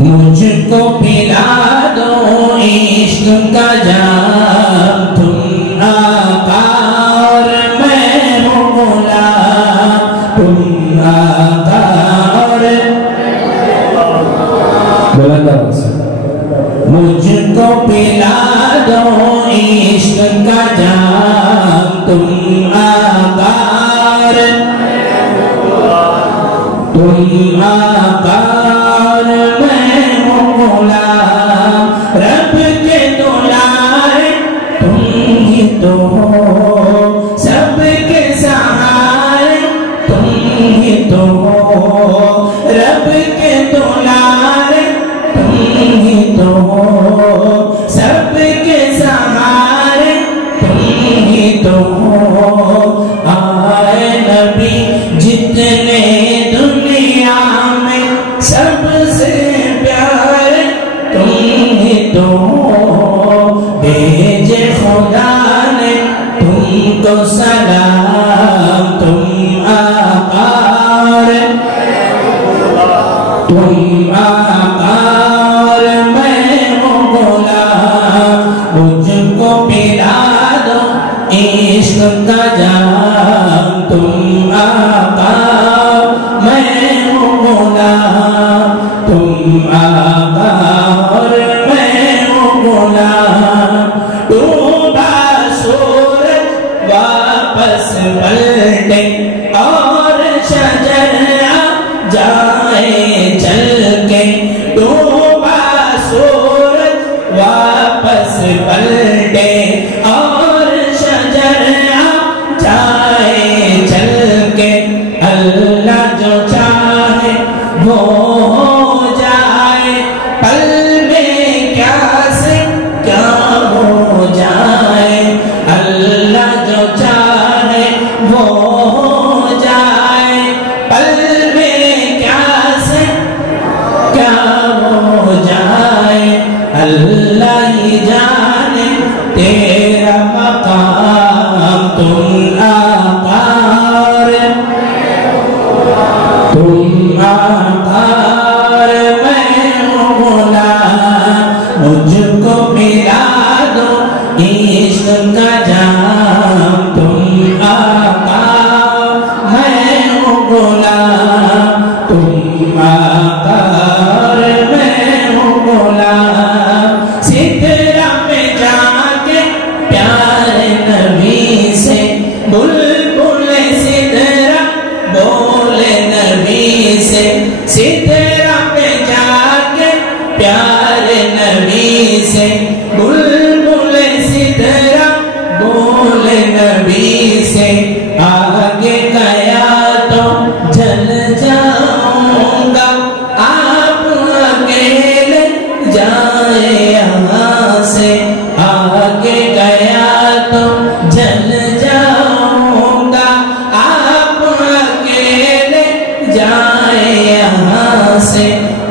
مجھ کو پلا دو عشق کا جام، تم آقا اور میں ہوں غلام، تم آقا اور مجھ کو پلا دو عشق کا جام، تم آقا اور تم آقا اور میں ہوں غلام، رب کے دلارے تم ہی تو ہو، سب کے سہارے تم ہی تو ہو، رب کے دلارے تم ہی تو ہو، سب کے سہارے تم ہی تو ہو، آئے نبی جتنے دنیا میں سب سے پیارے تم ہی تو ہو، بھیجے خدا نے تم کو سلام، تم آقا اور تم آقا اور میں ہوں غلام، مجھ کو پلا دو عشق کا جام، تم آقا میں ہوں غلام، تم آقا اور میں ہوں غلام، ڈوبا سورج واپس پلٹے اور شجر جائے چل کے، ڈوبا سورج واپس پلٹے اور شجر جائے چل کے، اللہ جو چاہے وہ ہو جائے، پل میں کیا سے کیا ہو جائے، اللہ جو چاہے وہ ہو جائے، پل میں کیا سے کیا ہو جائے، اللہ ہی جانے تیرا مقام، تم آقا اور تم آقا اور میں ہوں غلام، مجھ کو پلا دو عشق کا جام، تم آقا میں ہوں غلام، تم آقا اور میں ہوں غلام، سدرہ پہ جا کے پیارے نبی سے بلبل سدرہ بولے نبی سے، سدرہ پہ جا کے پیارے نبی سے بلبل سدرہ بولے نبی سے، آگے گیا تو جل جاؤں گا، آپ اکیلے جائے یہاں سے، آگے گیا تو جل جاؤں گا، آپ اکیلے جائے یہاں سے،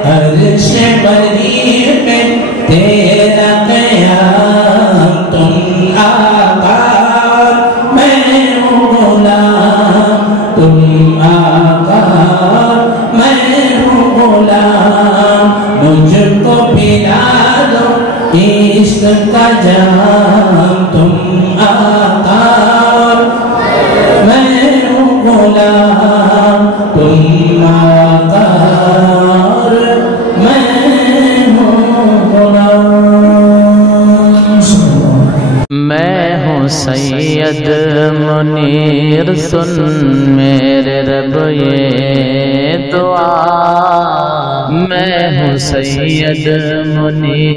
عرش بری میں تیرا قیام، تم آقا میں ہوں غلام، تم آقا میں ہوں غلام، مجھ کو پلا دو عشق کا جام، تم آقا میں ہوں غلام، تم آقا اور میں ہوں غلام، میں ہوں سید منیر، سن میرے رب یہ دعا، میں ہوں سید منیر